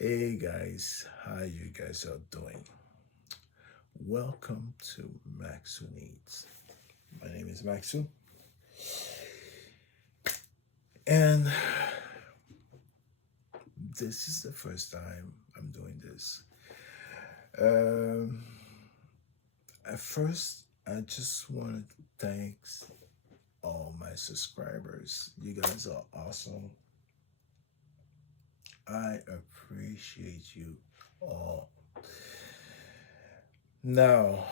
Hey guys, how you guys are doing? Welcome to Maxu Needs. My name is Maxu, and this is the first time I'm doing this. Um, at first, I just wanted to thank all my subscribers. You guys are awesome. I appreciate you all. Now,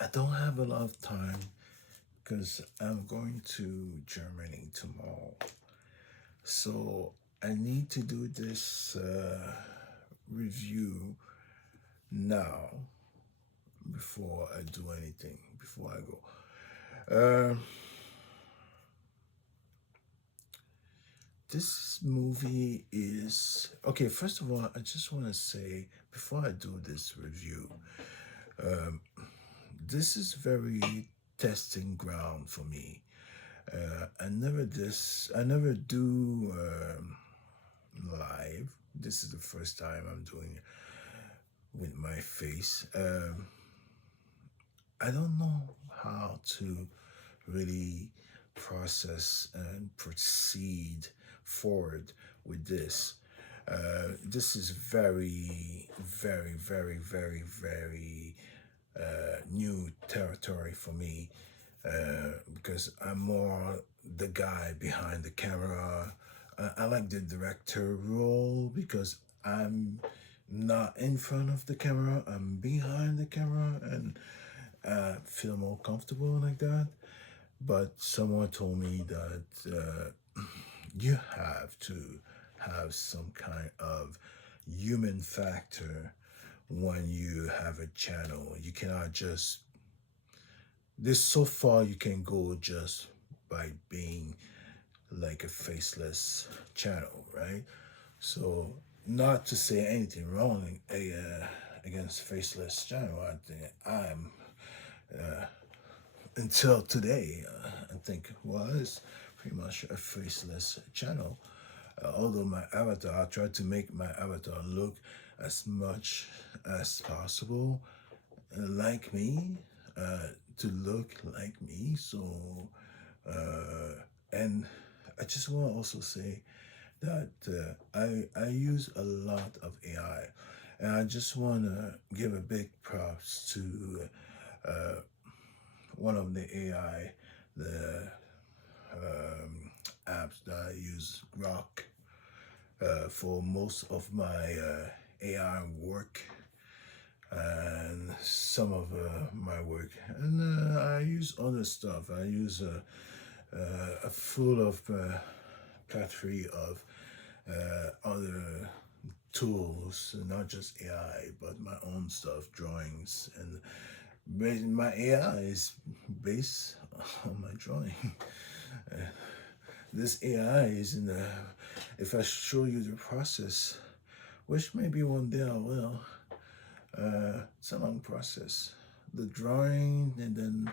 I don't have a lot of time because I'm going to Germany tomorrow. So I need to do this review now before I do anything, before I go. Uh, this movie is okay. First of all, I just want to say before I do this review, um, this is very testing ground for me. I never do live. This is the first time I'm doing it with my face. I don't know how to really process and proceed forward with this. This is very new territory for me because I'm more the guy behind the camera. I like the director role because I'm not in front of the camera, I'm behind the camera, and I feel more comfortable like that. But someone told me that you have to have some kind of human factor when you have a channel. You cannot just, there's so far you can go just by being like a faceless channel, right? So, not to say anything wrong against faceless channel, I think I'm until today, I think was pretty much a faceless channel. Although my avatar, I tried to make my avatar look as much as possible like me, to look like me. So, and I just want to also say that I use a lot of AI, and I just want to give a big props to one of the AI, the apps that I use, Rock, for most of my AI work and some of my work. And I use other stuff. I use a full of plethora of other tools, not just AI, but my own stuff, drawings, and my AI is based on my drawing. This AI is in the. If I show you the process, which maybe one day I will, it's a long process. The drawing and then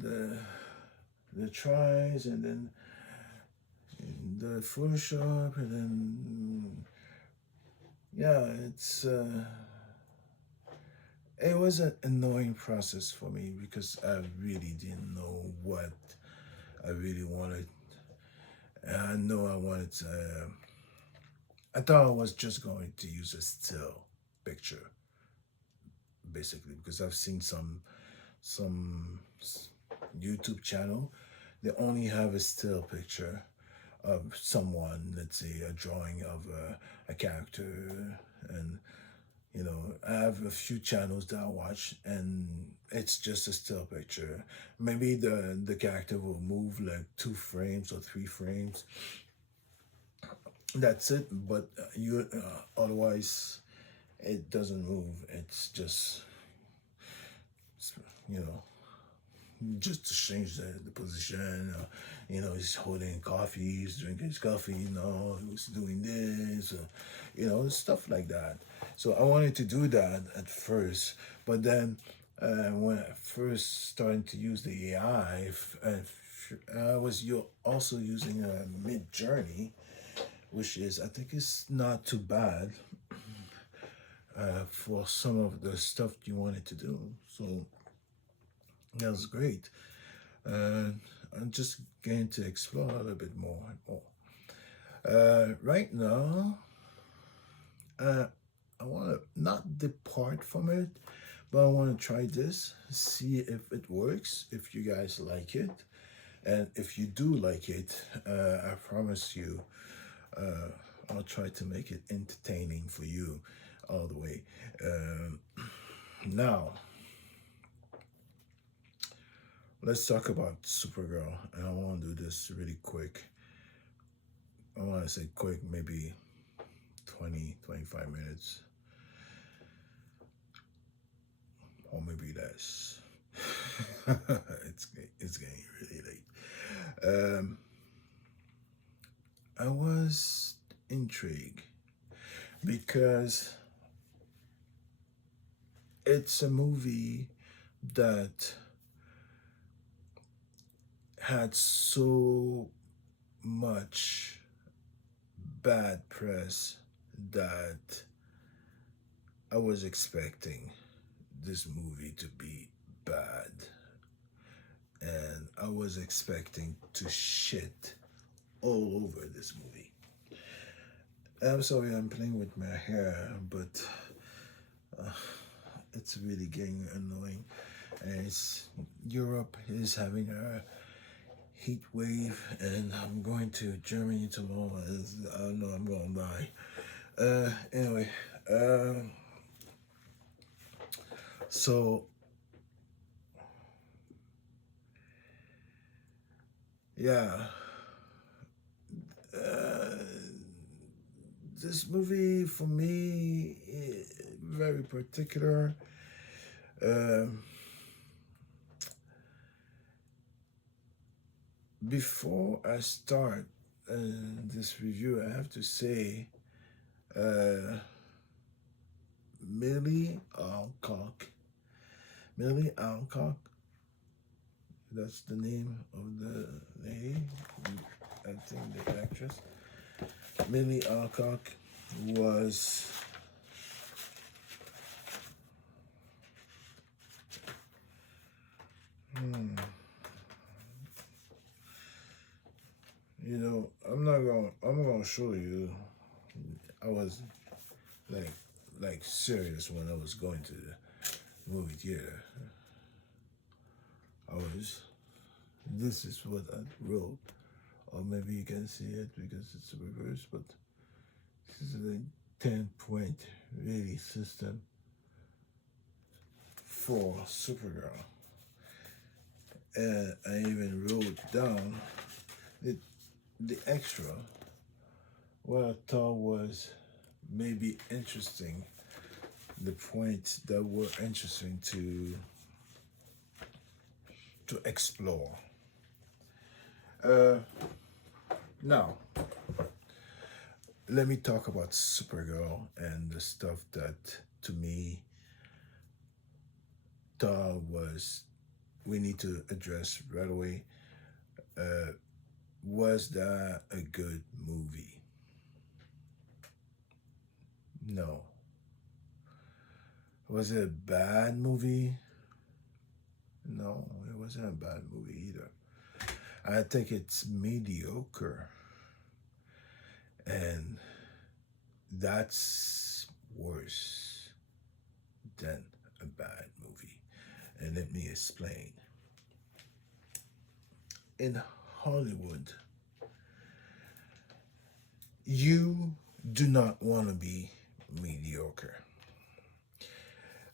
the the tries and then the Photoshop and then yeah, it was an annoying process for me because I really didn't know what I really wanted. And I know I wanted. I thought I was just going to use a still picture, basically, because I've seen some YouTube channel. They only have a still picture of someone, let's say a drawing of a character, and I have a few channels that I watch, and it's just a still picture. Maybe the character will move like 2 frames or 3 frames. That's it. But you otherwise, it doesn't move. It's just you know just to change the position. He's holding coffee, he's drinking his coffee, he's doing this, stuff like that. So I wanted to do that at first, but then when I first started to use the AI, I was also using Mid Journey, which is I think it's not too bad for some of the stuff you wanted to do. So that was great. I'm just going to explore a little bit more and more. Right now, uh, I want to not depart from it, but I want to try this, see if it works, if you guys like it. And if you do like it, I promise you, I'll try to make it entertaining for you all the way. Now, let's talk about Supergirl. And I want to do this really quick. I want to say quick, maybe 20, 25 minutes, or maybe less. it's getting really late. I was intrigued because it's a movie that had so much bad press that I was expecting this movie to be bad. And I was expecting to shit all over this movie. I'm sorry I'm playing with my hair, but it's really getting annoying. And Europe is having a heat wave, and I'm going to Germany tomorrow. I know I'm gonna die. Anyway, so yeah, uh, this movie for me very particular. Um, Before I start this review, I have to say, uh, Millie Alcock. Millie Alcock, that's the name of the lady, I think the actress. Millie Alcock was I'm gonna show you. I was like serious when I was going to the movie theater. I was this is what I wrote. Or maybe you can see it because it's reversed, but this is a 10-point rating system for Supergirl. And I even wrote down the, the extra, what I thought was maybe interesting, the points that were interesting to explore. Now, let me talk about Supergirl and the stuff that to me thought was we need to address right away. Was that a good movie? No. Was it a bad movie? No, it wasn't a bad movie either. I think it's mediocre. And that's worse than a bad movie. And let me explain. In Hollywood, you do not want to be mediocre.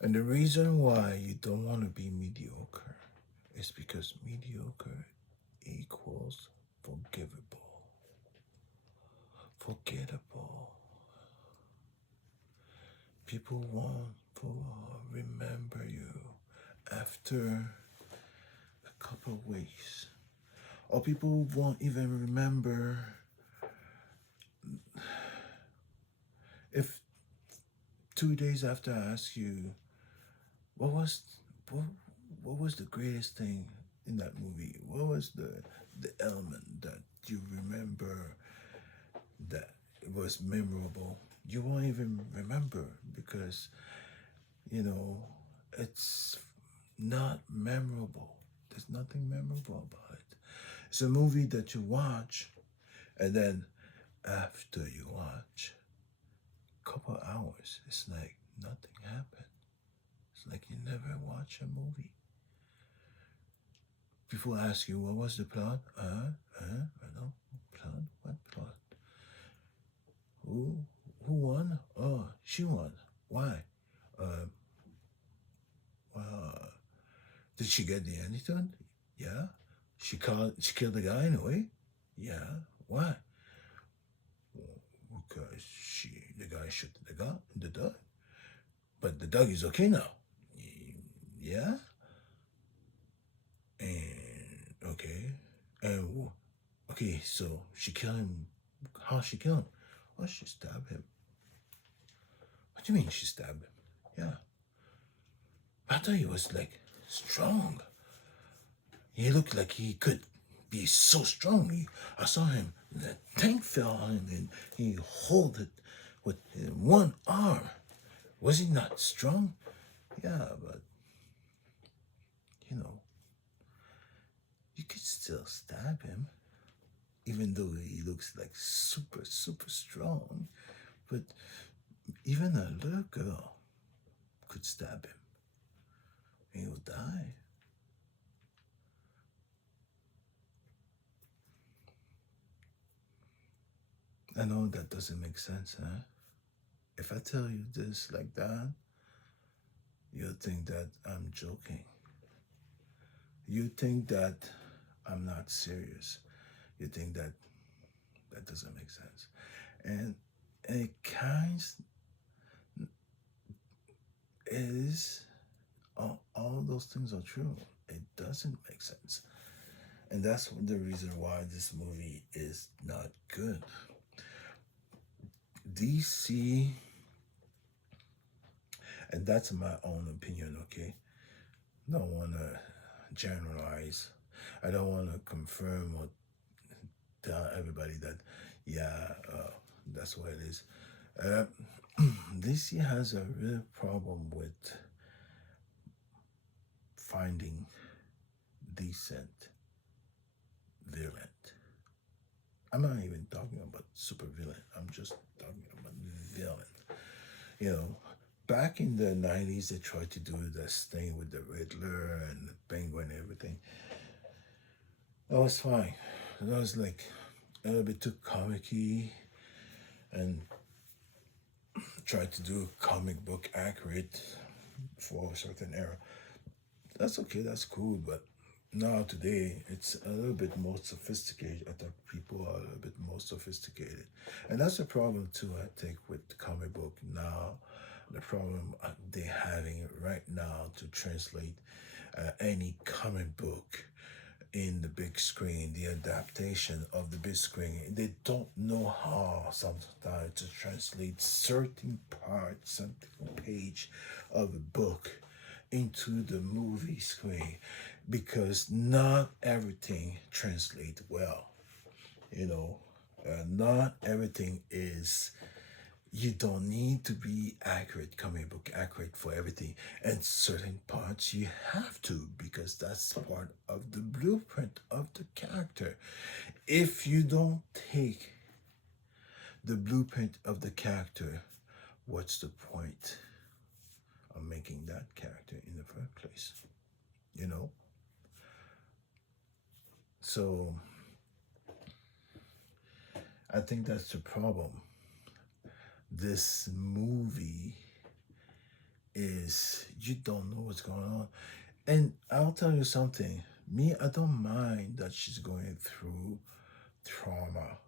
And the reason why you don't want to be mediocre is because mediocre equals forgivable. Forgettable. People want to remember you after a couple of weeks. Or people won't even remember if 2 days after I ask you what was what, what was the greatest thing in that movie? What was the element that you remember that was memorable, you won't even remember because, you know, it's not memorable. There's nothing memorable about it. It's a movie that you watch, and then after you watch a couple hours, it's like nothing happened. It's like you never watch a movie. People ask you, what was the plot? I know. Plot? What plot? Who? Who won? Oh, she won. Why? Uh, well, did she get the antidote? Yeah. She killed the guy anyway? Yeah. Why? Because the guy shot the dog. But the dog is okay now. Yeah. And okay. And okay, so she killed him. How she killed him? Oh, she stabbed him. What do you mean she stabbed him? Yeah. I thought he was like strong. He looked like he could be so strong. I saw him. The tank fell on him and he held it with one arm. Was he not strong? Yeah, but you know, you could still stab him, even though he looks like super, super strong. But even a little girl could stab him. He will die. I know that doesn't make sense, huh? If I tell you this like that, you'll think that I'm joking. You think that I'm not serious. You think that that doesn't make sense. And it kind is, all those things are true. It doesn't make sense. And that's the reason why this movie is not good. DC, and that's my own opinion, okay? Don't want to generalize. I don't want to confirm or tell everybody that, yeah, that's what it is. Uh, DC has a real problem with finding decent villain. I'm not even talking about super villain. I'm just talking about villain. You know, back in the 90s, they tried to do this thing with the Riddler and the Penguin and everything. That was fine. That was like a little bit too comic-y and tried to do comic book accurate for a certain era. That's okay, that's cool, but now today it's a little bit more sophisticated. I think people are a little bit more sophisticated. And that's the problem too, I think, with the comic book now. The problem they're having right now to translate any comic book in the big screen, the adaptation of the big screen. They don't know how sometimes to translate certain parts, certain page of a book into the movie screen because not everything translates well. You know, not everything is, you don't need to be accurate, comic book accurate for everything. And certain parts you have to because that's part of the blueprint of the character. If you don't take the blueprint of the character, what's the point of making that character in the first place? You know? So I think that's the problem. This movie is, you don't know what's going on. And I'll tell you something. Me, I don't mind that she's going through trauma.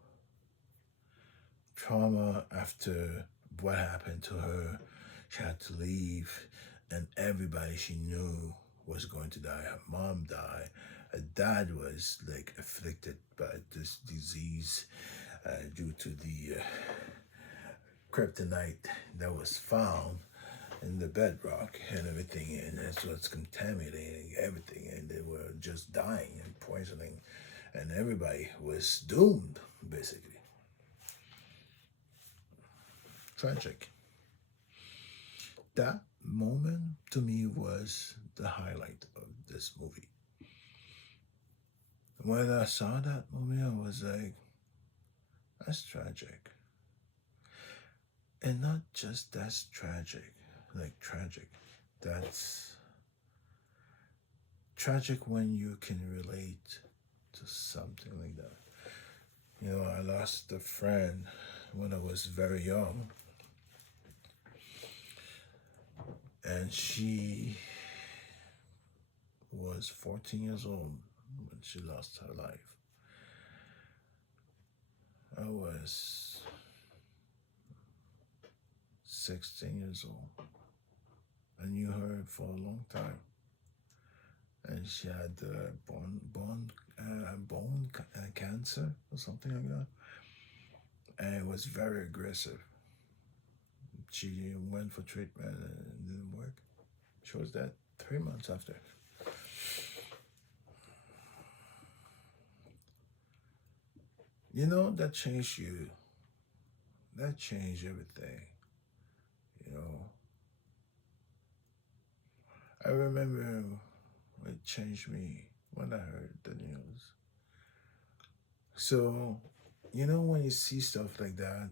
Trauma after what happened to her. She had to leave, and everybody she knew was going to die. Her mom died. Her dad was like afflicted by this disease due to the kryptonite that was found in the bedrock and everything, and that's what's contaminating everything, and they were just dying and poisoning, and everybody was doomed basically. tragic. That moment to me was the highlight of this movie. When I saw that movie, I was like, that's tragic. And not just that's tragic, like tragic. That's tragic when you can relate to something like that. You know, I lost a friend when I was very young, and she was 14 years old when she lost her life. I was 16 years old. I knew her for a long time, and she had cancer or something like that, and it was very aggressive. She went for treatment and it didn't work. She was dead 3 months after. You know, that changed you. That changed everything. You know, I remember it changed me when I heard the news. So, you know, when you see stuff like that,